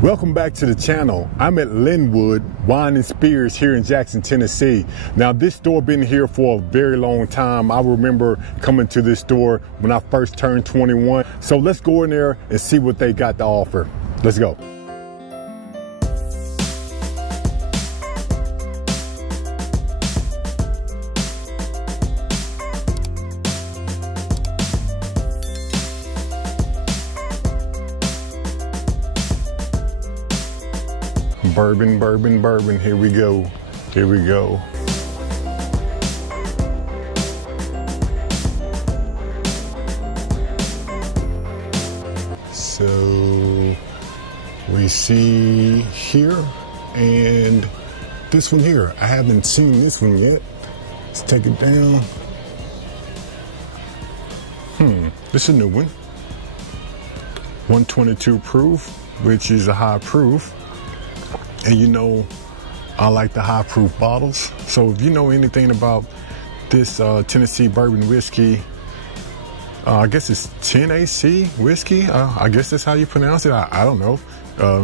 Welcome back to the channel. I'm at Linwood Wine and Spirits here in Jackson, Tennessee. Now this store been here for a very long time. I remember coming to this store when I first turned 21. So let's go in there and see what they got to offer. Let's go. Bourbon, bourbon, bourbon. Here we go. Here we go. So we see here and this one here. I haven't seen this one yet. Let's take it down. This is a new one. 122 proof, which is a high proof. And you know, I like the high proof bottles. So if you know anything about this Tennessee bourbon whiskey, I guess it's 10AC whiskey. I guess that's how you pronounce it. I don't know.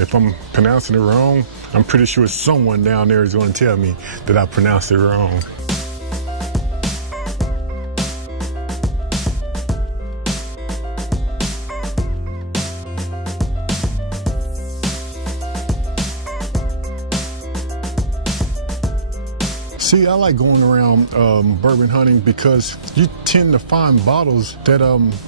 If I'm pronouncing it wrong, I'm pretty sure someone down there is going to tell me that I pronounced it wrong. See, I like going around bourbon hunting because you tend to find bottles that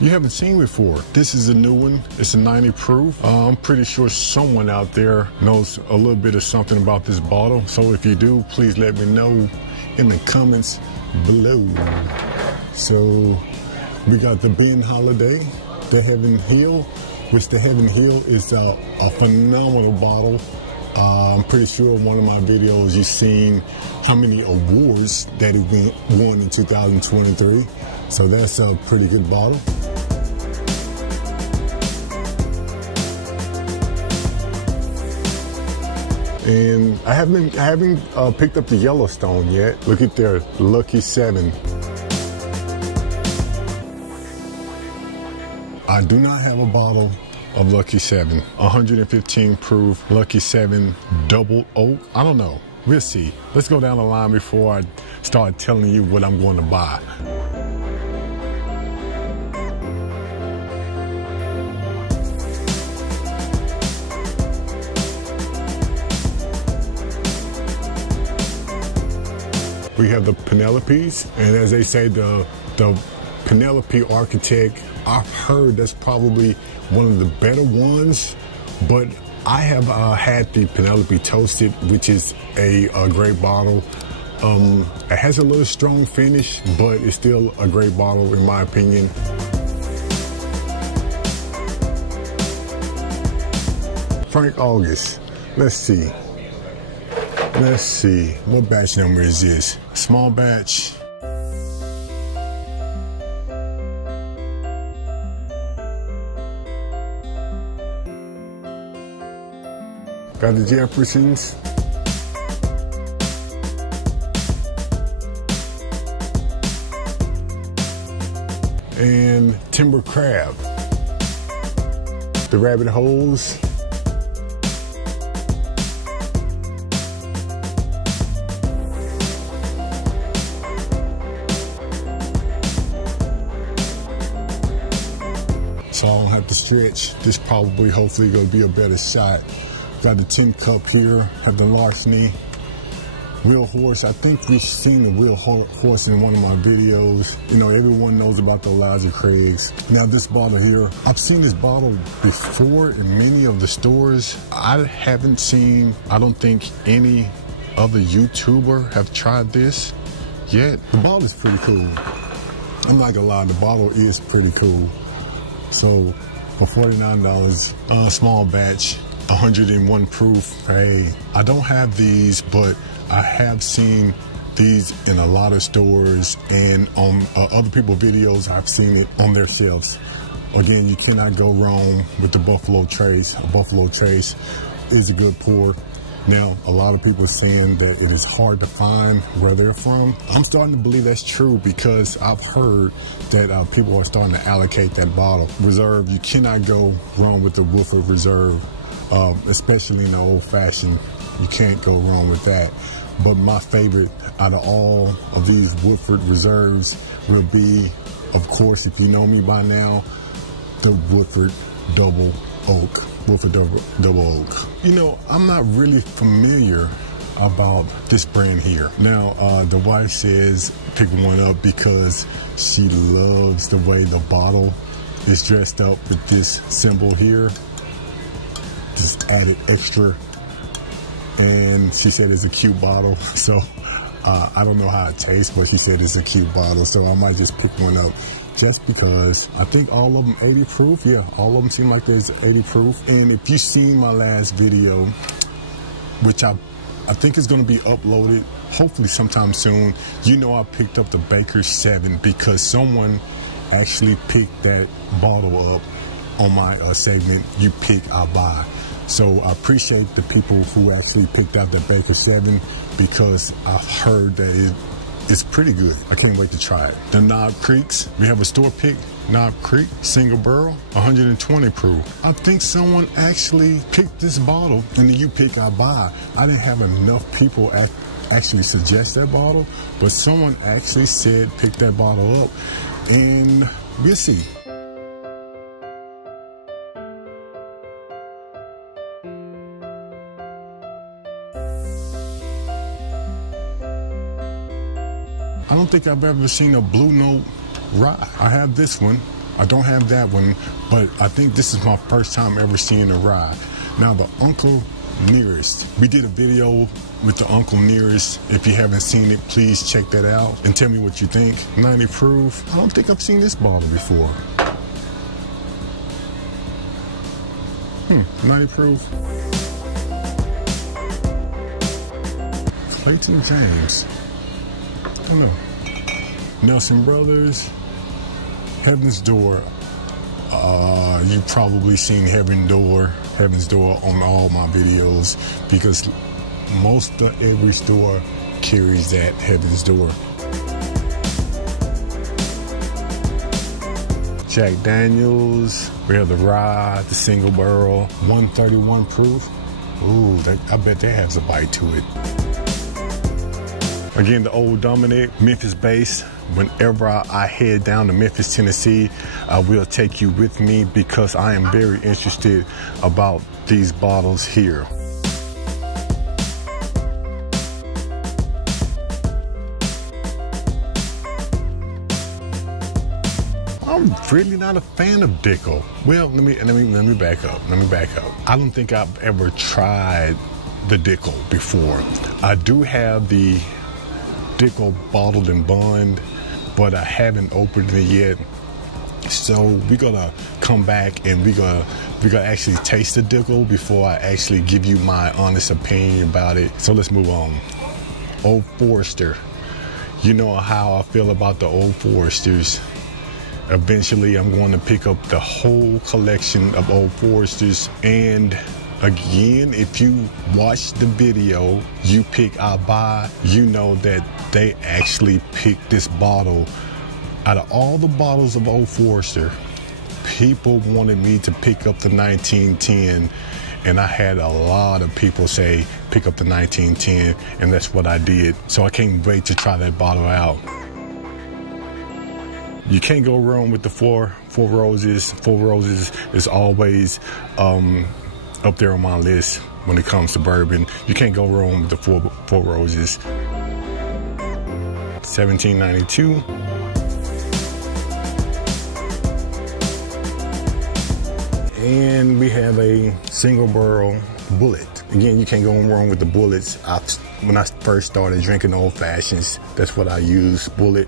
you haven't seen before. This is a new one. It's a 90 proof. I'm pretty sure someone out there knows a little bit of something about this bottle. So if you do, please let me know in the comments below. So we got the Ben Holiday, the Heaven Hill, which the Heaven Hill is a phenomenal bottle. I'm pretty sure in one of my videos you've seen how many awards that it won in 2023. So that's a pretty good bottle. And I haven't picked up the Yellowstone yet. Look at their Lucky 7. I do not have a bottle of Lucky 7, 115 proof Lucky 7 double oak. I don't know. We'll see. Let's go down the line before I start telling you what I'm going to buy. We have the Penelopes, and as they say, the Penelope Architect, I've heard that's probably one of the better ones, but I have had the Penelope Toasted, which is a great bottle. It has a little strong finish, but it's still a great bottle in my opinion. Frank August, let's see. Let's see, what batch number is this? Small batch. Got the Jeffersons. And Timber Crab. The Rabbit Holes. So I don't have to stretch. This probably, hopefully, gonna be a better shot. Got the tin cup here, have the Larceny. Wheel Horse, I think we've seen the Wheel Horse in one of my videos. You know, everyone knows about the Elijah Craigs. Now this bottle here, I've seen this bottle before in many of the stores. I haven't seen, I don't think any other YouTuber have tried this yet. The bottle is pretty cool. I'm not gonna lie, the bottle is pretty cool. So for $49, small batch, 101 proof. Hey, I don't have these, but I have seen these in a lot of stores, and on other people's videos, I've seen it on their shelves. Again, you cannot go wrong with the Buffalo Trace. A Buffalo Trace is a good pour. Now, a lot of people are saying that it is hard to find where they're from. I'm starting to believe that's true because I've heard that people are starting to allocate that bottle. Reserve, you cannot go wrong with the Woodford Reserve. especially in the old fashioned. You can't go wrong with that. But my favorite out of all of these Woodford Reserves will be, of course, if you know me by now, the Woodford Double Oak. Woodford Double Oak. You know, I'm not really familiar about this brand here. Now, the wife says pick one up because she loves the way the bottle is dressed up with this symbol here. Just added extra. And she said it's a cute bottle. So I don't know how it tastes, but she said it's a cute bottle. So I might just pick one up just because. I think all of them 80 proof. Yeah, all of them seem like there's 80 proof. And if you've seen my last video, which I think is going to be uploaded hopefully sometime soon, you know I picked up the Baker's 7 because someone actually picked that bottle up on my segment, You Pick, I Buy. So I appreciate the people who actually picked out the Baker's 7 because I've heard that it's pretty good. I can't wait to try it. The Knob Creeks, we have a store pick, Knob Creek, single barrel, 120 proof. I think someone actually picked this bottle in the You Pick, I Buy. I didn't have enough people actually suggest that bottle, but someone actually said pick that bottle up, and we'll see. I don't think I've ever seen a Blue Note rye. I have this one. I don't have that one, but I think this is my first time ever seeing a rye. Now the Uncle Nearest. We did a video with the Uncle Nearest. If you haven't seen it, please check that out and tell me what you think. 90 proof. I don't think I've seen this bottle before. 90 proof. Clayton James. I don't know. Nelson Brothers, Heaven's Door. You've probably seen Heaven's Door on all my videos because most of every store carries that Heaven's Door. Jack Daniels, we have the rye, the single barrel, 131 proof. Ooh, I bet that has a bite to it. Again, the Old Dominic, Memphis base. Whenever I head down to Memphis, Tennessee, I will take you with me because I am very interested about these bottles here. I'm really not a fan of Dickel. Well, let me back up. I don't think I've ever tried the Dickel before. I do have the Dickel bottled and bond, but I haven't opened it yet. So we're gonna come back and we're gonna actually taste the Dickel before I actually give you my honest opinion about it. So let's move on. Old Forester. You know how I feel about the Old Foresters. Eventually I'm going to pick up the whole collection of Old Foresters. And again, if you watch the video, You Pick, I Buy, you know that they actually picked this bottle. Out of all the bottles of Old Forester, people wanted me to pick up the 1910, and I had a lot of people say, pick up the 1910, and that's what I did. So I can't wait to try that bottle out. You can't go wrong with the Four Roses. Four Roses is always up there on my list when it comes to bourbon. You can't go wrong with the Four Roses. 1792. And we have a single barrel Bullet. Again, you can't go wrong with the Bullets. When I first started drinking old fashions, that's what I used, Bullet.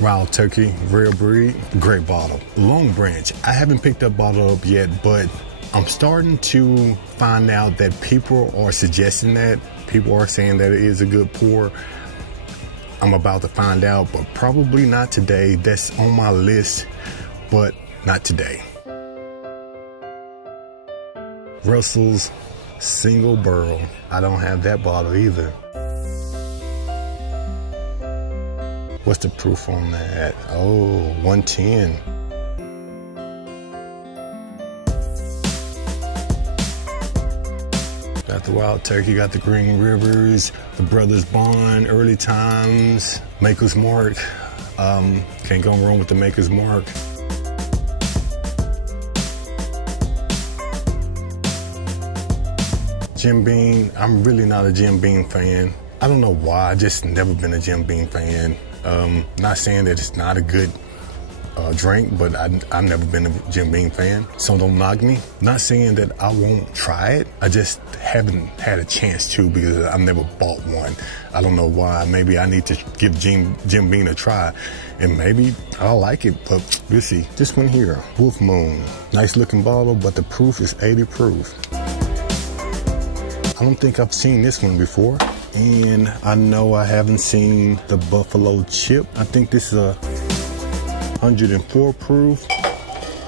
Wild Turkey, rare breed, great bottle. Long Branch, I haven't picked that bottle up yet, but I'm starting to find out that people are suggesting that. People are saying that it is a good pour. I'm about to find out, but probably not today. That's on my list, but not today. Russell's Single Barrel. I don't have that bottle either. What's the proof on that? Oh, 110. Got the Wild Turkey, got the Green Rivers, the Brothers Bond, Early Times, Maker's Mark. Can't go wrong with the Maker's Mark. Jim Beam, I'm really not a Jim Beam fan. I don't know why, I just never been a Jim Beam fan. Not saying that it's not a good drink, but I've never been a Jim Beam fan, so don't knock me. Not saying that I won't try it, I just haven't had a chance to because I've never bought one. I don't know why. Maybe I need to give Jim Beam a try, and maybe I'll like it, but we'll see. This one here, Wolf Moon. Nice looking bottle, but the proof is 80 proof. I don't think I've seen this one before, and I know I haven't seen the Buffalo Chip. I think this is a 104 proof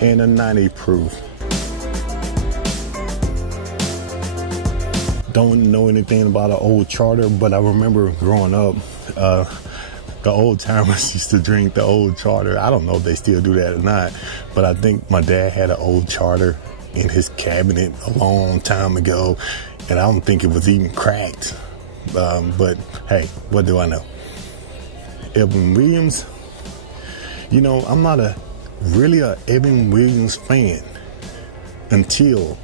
and a 90 proof. Don't know anything about an old charter, but I remember growing up, the old timers used to drink the old charter. I don't know if they still do that or not, but I think my dad had an old charter in his cabinet a long time ago, and I don't think it was even cracked. But hey, what do I know? Evan Williams. You know, I'm not really a Evan Williams fan until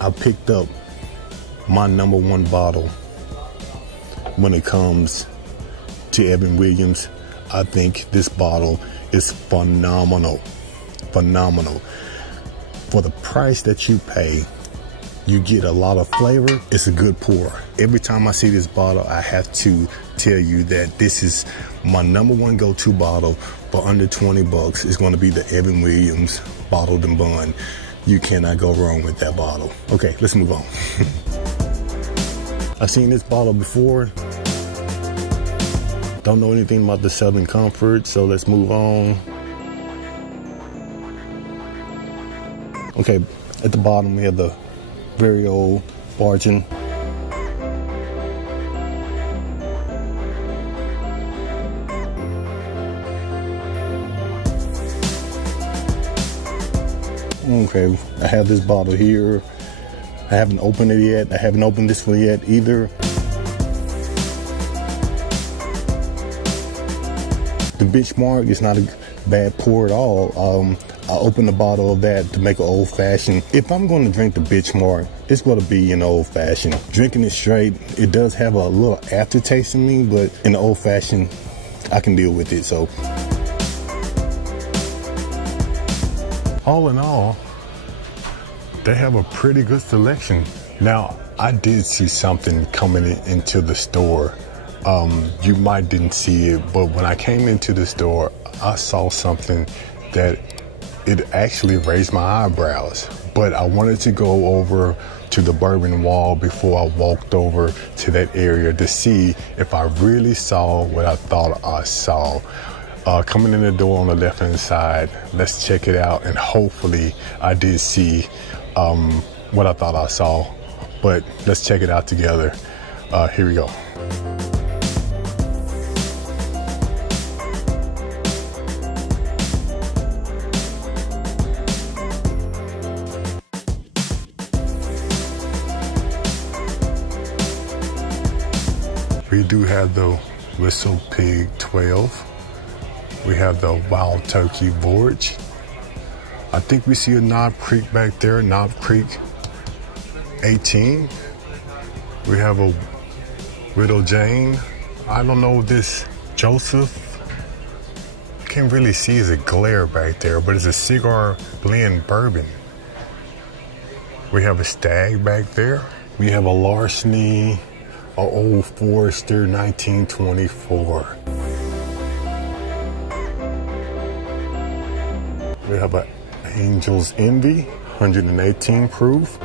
I picked up my #1 bottle when it comes to Evan Williams. I think this bottle is phenomenal. Phenomenal. For the price that you pay, you get a lot of flavor. It's a good pour. Every time I see this bottle, I have to tell you that this is my #1 go-to bottle for under 20 bucks. It's going to be the Evan Williams Bottled and Bond. You cannot go wrong with that bottle. Okay, let's move on. I've seen this bottle before. Don't know anything about the Southern Comfort, so let's move on. Okay, at the bottom we have the very old Bargain. Okay, I have this bottle here. I haven't opened it yet. I haven't opened this one yet either. The Benchmark is not a bad pour at all. I opened a bottle of that to make an old fashioned. If I'm going to drink the Benchmark, it's going to be an old fashioned. Drinking it straight, it does have a little aftertaste in me, but in the old fashioned, I can deal with it. So, all in all, they have a pretty good selection. Now, I did see something coming into the store. You might didn't see it, but when I came into the store, I saw something that it actually raised my eyebrows. But I wanted to go over to the bourbon wall before I walked over to that area to see if I really saw what I thought I saw. Coming in the door on the left-hand side, let's check it out, and hopefully I did see what I thought I saw. But let's check it out together. Here we go. We do have the Whistle Pig 12. We have the Wild Turkey Voyage. I think we see a Knob Creek back there, Knob Creek 18. We have a Widow Jane. I don't know this Joseph. Can't really see, is a glare back there, but it's a cigar blend bourbon. We have a Stag back there. We have a Larceny, a Old Forester 1924. We have a Angel's Envy 118 proof.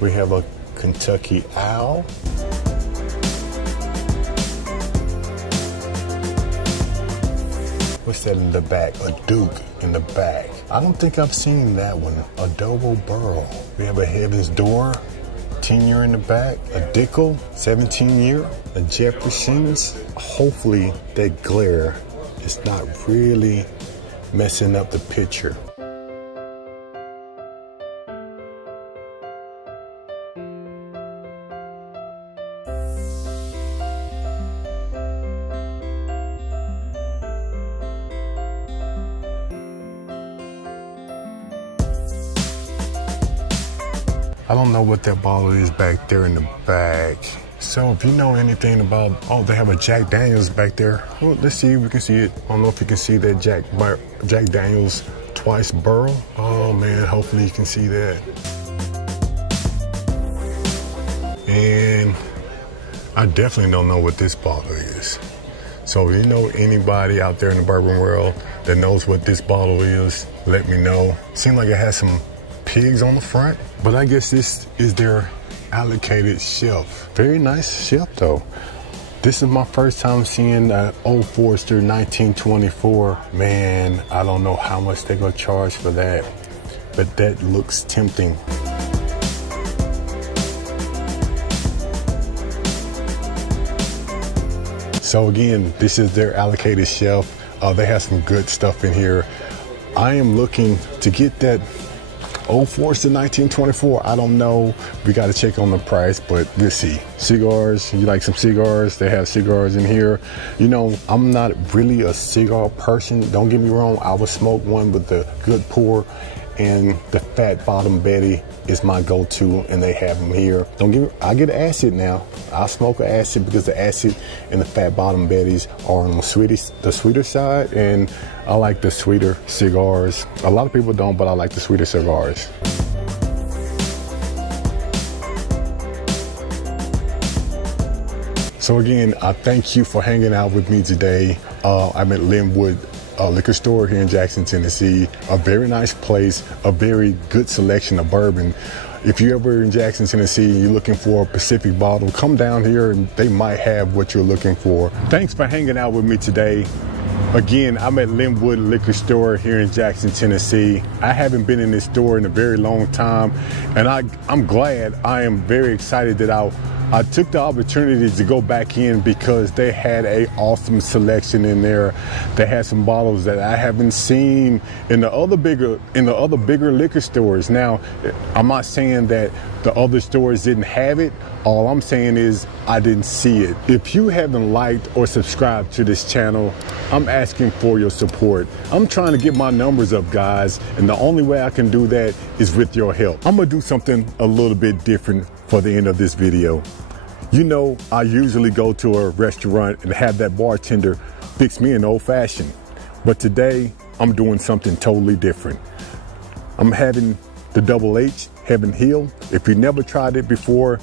We have a Kentucky Owl. What's that in the back? A Duke in the back. I don't think I've seen that one. A Double Burl. We have a Heaven's Door 10-year in the back. A Dickel 17-year. A Jefferson's. Hopefully that glare is not really messing up the picture. I don't know what that bottle is back there in the back. So if you know anything about, oh, they have a Jack Daniels back there. Well, let's see if we can see it. I don't know if you can see that Jack Daniels Twice Barrel. Oh man, hopefully you can see that. And I definitely don't know what this bottle is. So if you know anybody out there in the bourbon world that knows what this bottle is, let me know. Seems like it has some pigs on the front, but I guess this is their allocated shelf. Very nice shelf though. This is my first time seeing that Old Forester 1924. Man, I don't know how much they're gonna charge for that, but that looks tempting. So again, this is their allocated shelf. They have some good stuff in here. I am looking to get that Old Forester 1924. I don't know. We got to check on the price, but we'll see. Cigars. You like some cigars? They have cigars in here. You know, I'm not really a cigar person. Don't get me wrong. I would smoke one with the good pour, and the Fat Bottom Betty is my go-to, and they have them here. Don't get me, I get acid now. I smoke an acid because the acid and the Fat Bottom Betties are on the sweeter side, and I like the sweeter cigars. A lot of people don't, but I like the sweeter cigars. So again, I thank you for hanging out with me today. I'm at Linwood liquor store here in Jackson, Tennessee. A very nice place, a very good selection of bourbon. If you're ever in Jackson, Tennessee, and you're looking for a Pacific bottle, come down here and they might have what you're looking for. Thanks for hanging out with me today. Again, I'm at Linwood Liquor Store here in Jackson, Tennessee. I haven't been in this store in a very long time, and I'm glad. I am very excited that I took the opportunity to go back in because they had an awesome selection in there. They had some bottles that I haven't seen in the other bigger liquor stores. Now, I'm not saying that the other stores didn't have it. All I'm saying is I didn't see it. If you haven't liked or subscribed to this channel, I'm asking for your support. I'm trying to get my numbers up, guys, and the only way I can do that is with your help. I'm gonna do something a little bit different for the end of this video. You know, I usually go to a restaurant and have that bartender fix me an old fashioned, but today I'm doing something totally different. I'm having the Double H Heaven Hill. If you never tried it before,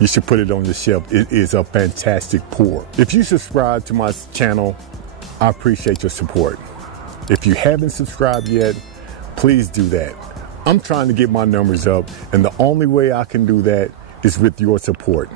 you should put it on your shelf. It is a fantastic pour. If you subscribe to my channel, I appreciate your support. If you haven't subscribed yet, please do that. I'm trying to get my numbers up, and the only way I can do that is with your support.